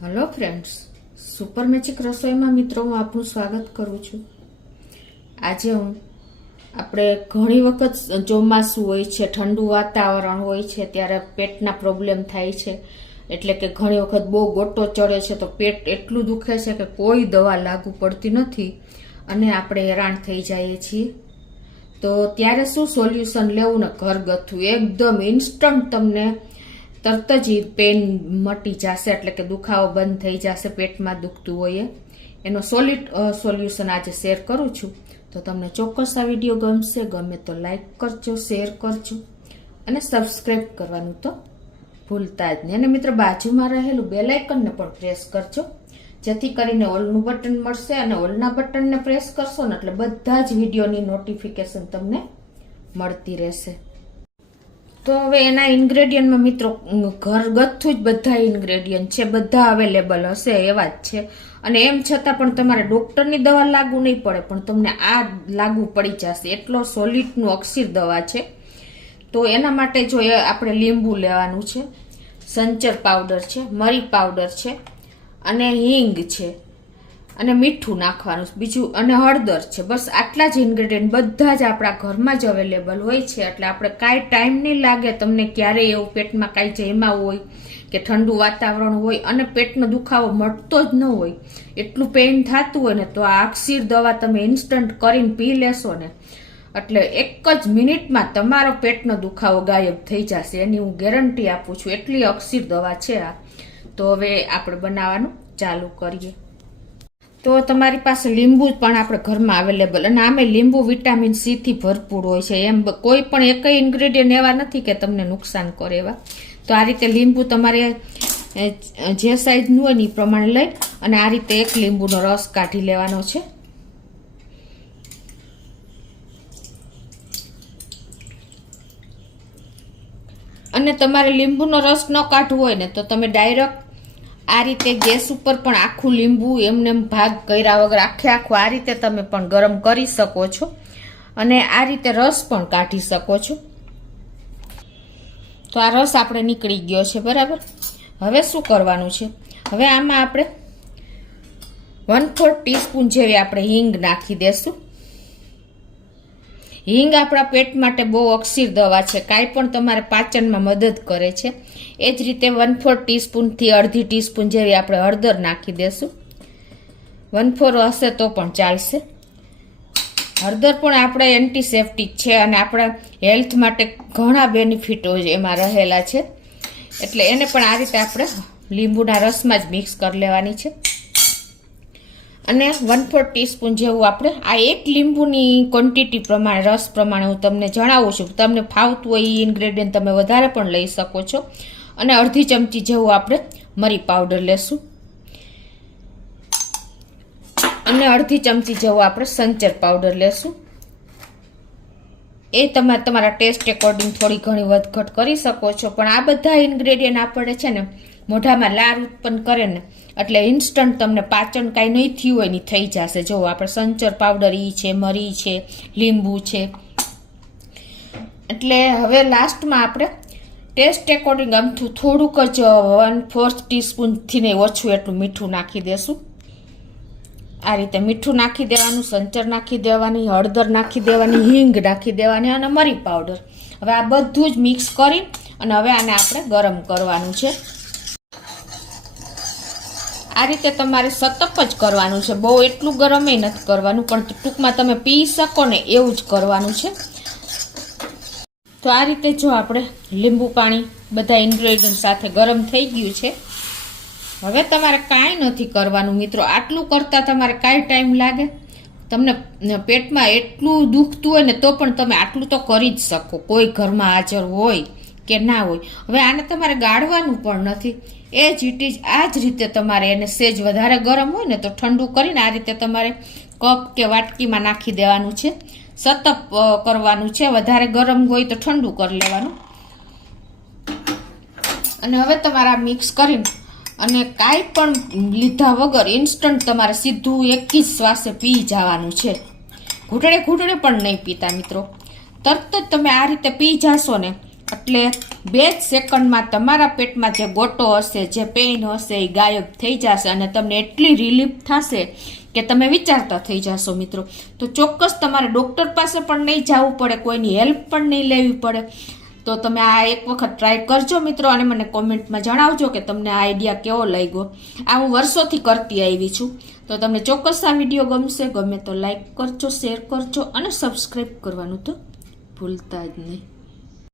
Hello friends, super magic રસોઈમાં મિત્રો હું આપનું સ્વાગત કરું છું। આજે આપણે ઘણી વખત ચોમાસું હોય છે, ઠંડુ વાતાવરણ હોય છે, ત્યારે પેટના પ્રોબ્લેમ થાય છે। એટલે કે ઘણી વખત બહુ ગોટો ચડે છે તો પેટ એટલું દુખે છે કે કોઈ દવા લાગુ પડતી નથી અને આપણે હેરાન થઈ જઈએ છીએ। તો ત્યારે શું સોલ્યુશન લેવું ને ઘરગથ્થું એકદમ ઇન્સ્ટન્ટ તમને તરત જ પેન મટી જશે, એટલે કે દુખાવો બંધ થઈ જશે। પેટમાં દુખતું હોય એનો સોલ્યુશન આજે શેર કરું છું। તો તમને ચોક્કસ આ વિડીયો ગમશે, ગમે તો લાઈક કરજો, શેર કરજો અને સબસ્ક્રાઈબ કરવાનું તો ભૂલતા જ નહીં। અને મિત્રો બાજુમાં રહેલું બેલ આઇકનને પણ પ્રેસ કરજો, જેથી કરીને ઓલનું બટન મળશે અને ઓલના બટનને પ્રેસ કરશો ને એટલે બધા જ વિડીયોની નોટિફિકેશન તમને મળતી રહેશે। તો હવે એના ઇન્ગ્રેડિયન્ટમાં મિત્રો ઘરગથ્થું જ બધા ઇન્ગ્રેડિયન્ટ છે, બધા અવેલેબલ હશે એવા જ છે। અને એમ છતાં પણ તમારે ડોક્ટરની દવા લાગુ નહીં પડે, પણ તમને આ લાગુ પડી જશે, એટલો સોલિડનું અક્ષીર દવા છે। તો એના માટે જો આપણે લીંબુ લેવાનું છે, સંચર પાવડર છે, મરી પાવડર છે અને હિંગ છે અને મીઠું નાખવાનું બીજું અને હળદર છે। બસ આટલા જ ઇન્ગ્રેડિયન્ટ બધા જ આપણા ઘરમાં જ અવેલેબલ હોય છે, એટલે આપણે કાંઈ ટાઈમ નહીં લાગે તમને ક્યારેય એવું પેટમાં કાંઈ જમ્યા હોય કે ઠંડુ વાતાવરણ હોય અને પેટનો દુખાવો મળતો જ ન હોય, એટલું પેઇન થતું હોય ને તો આ અક્ષીર દવા તમે ઇન્સ્ટન્ટ કરીને પી લેશો ને એટલે એક જ મિનિટમાં તમારો પેટનો દુખાવો ગાયબ થઈ જશે, એની હું ગેરંટી આપું છું। એટલી અક્ષીર દવા છે આ। તો હવે આપણે બનાવવાનું ચાલુ કરીએ। તો તમારી પાસે લીંબુ પણ આપણે ઘરમાં અવેલેબલ, અને આમે લીંબુ વિટામિન સી થી ભરપૂર હોય છે, એમ કોઈ પણ એક ઇન્ગ્રેડિયન્ટ એવા નથી કે તમને નુકસાન કરે એવા। તો આ રીતે લીંબુ તમારે જે સાઈઝનું હોય ને એ પ્રમાણે લઈ અને આ રીતે એક લીંબુનો રસ કાઢી લેવાનો છે। અને તમારે લીંબુનો રસ ન કાઢવો હોય ને તો તમે ડાયરેક્ટ આ રીતે ગેસ ઉપર પણ આખું લીંબુ એમને ભાગ કર્યા વગર આખું આ રીતે તમે પણ ગરમ કરી શકો છો અને આ રીતે રસ પણ કાઢી શકો છો। તો આ રસ આપણે નીકળી ગયો છે, બરાબર। હવે શું કરવાનું છે, હવે આમાં આપણે 1/4 ટીસ્પૂન જેવી આપણે હિંગ નાખી દેશું। હિંગ આપણા પેટ માટે બહુ અક્ષીર દવા છે, કાંઈ પણ તમારે પાચનમાં મદદ કરે છે। એ જ રીતે 1/4 ટીસ્પૂનથી અડધી ટીસ્પૂન જેવી આપણે હળદર નાખી દેશું। 1/4 હશે તો પણ ચાલશે। હળદર પણ આપણે એન્ટીસેપ્ટિક છે અને આપણા હેલ્થ માટે ઘણા બેનિફિટો એમાં રહેલા છે, એટલે એને પણ આ રીતે આપણે લીંબુના રસમાં જ મિક્સ કરી લેવાની છે। અને 1/4 ટીસ્પૂન જેવું આપણે આ એક લીંબુની ક્વોન્ટિટી પ્રમાણે, રસ પ્રમાણે હું તમને જણાવું છું, તમને ફાવતું હોય એ ઇન્ગ્રેડિયન્ટ તમે વધારે પણ લઈ શકો છો। અને અડધી ચમચી જેવું આપણે મરી પાવડર લેશું અને અડધી ચમચી જેવું આપણે સંચર પાવડર લેશું। એ તમે તમારા ટેસ્ટ એકોર્ડિંગ થોડી ઘણી વધઘટ કરી શકો છો, પણ આ બધા ઇન્ગ્રેડિયન્ટ આપણે છે ને મોઢામાં લાર ઉત્પન્ન કરે ને એટલે ઇન્સ્ટન્ટ તમને પાચન કાંઈ નહીં થયું હોય ને થઈ જશે। જો આપણે સંચર પાવડર ઈ છે, મરી છે, લીંબુ છે, એટલે હવે લાસ્ટમાં આપણે ટેસ્ટ એકોર્ડિંગ આમથું થોડુંક જ 1/4 ટીસ્પૂનથી નહીં ઓછું એટલું મીઠું નાખી દેશું। આ રીતે મીઠું નાખી દેવાનું, સંચર નાખી દેવાની, હળદર નાખી દેવાની, હિંગ નાખી દેવાની અને મરી પાવડર। હવે આ બધું જ મિક્સ કરી અને હવે આને આપણે ગરમ કરવાનું છે। આ રીતે તમારે સતત જ કરવાનું છે, બહુ એટલું ગરમ એ નથી કરવાનું, પણ ટૂંકમાં તમે પી શકો ને એવું જ કરવાનું છે। તો આ રીતે જો આપણે લીંબુ પાણી બધા ઇન્ગ્રેડિયન્ટ સાથે ગરમ થઈ ગયું છે। હવે તમારે કાંઈ નથી કરવાનું મિત્રો, આટલું કરતાં તમારે કાંઈ ટાઈમ લાગે? તમને પેટમાં એટલું દુખતું હોય ને તો પણ તમે આટલું તો કરી જ શકો, કોઈ ઘરમાં હાજર હોય કે ના હોય। હવે આને તમારે ગાળવાનું પણ નથી, એ જ ઇટ ઇઝ આ જ રીતે તમારે એને સેજ વધારે ગરમ હોય ને તો ઠંડુ કરીને આ રીતે તમારે કપ કે વાટકીમાં નાખી દેવાનું છે। સતત કરવાનું છે, વધારે ગરમ હોય તો ઠંડુ કરી લેવાનું। અને હવે તમારા મિક્સ કરીને અને કાંઈ પણ લીધા વગર ઇન્સ્ટન્ટ તમારે સીધું એક જ શ્વાસે પી જવાનું છે, ઘૂંટડે ઘૂંટડે પણ નહીં પીતા મિત્રો, તરત જ તમે આ રીતે પી જાશો ને એટલે 2 જ સેકન્ડમાં તમારા પેટમાં જે ગોટો હશે, જે પેઇન હશે એ ગાયબ થઈ જશે અને તમને એટલી રિલીફ થશે કે તમે વિચારતા થઈ જશો મિત્રો. તો ચોક્કસ તમારે ડૉક્ટર પાસે પણ નહીં જવું પડે, કોઈની હેલ્પ પણ નહીં લેવી પડે. તો તમે આ એક વખત ટ્રાય કરજો મિત્રો અને મને કોમેન્ટમાં જણાવજો કે તમને આ આઈડિયા કેવો લાગ્યો. આ હું વર્ષોથી કરતી આવી છું. તો તમને ચોક્કસ આ વિડીયો ગમશે. ગમે તો લાઈક કરજો, શેર કરજો અને સબસ્ક્રાઈબ કરવાનું તો ભૂલતા જ નહીં.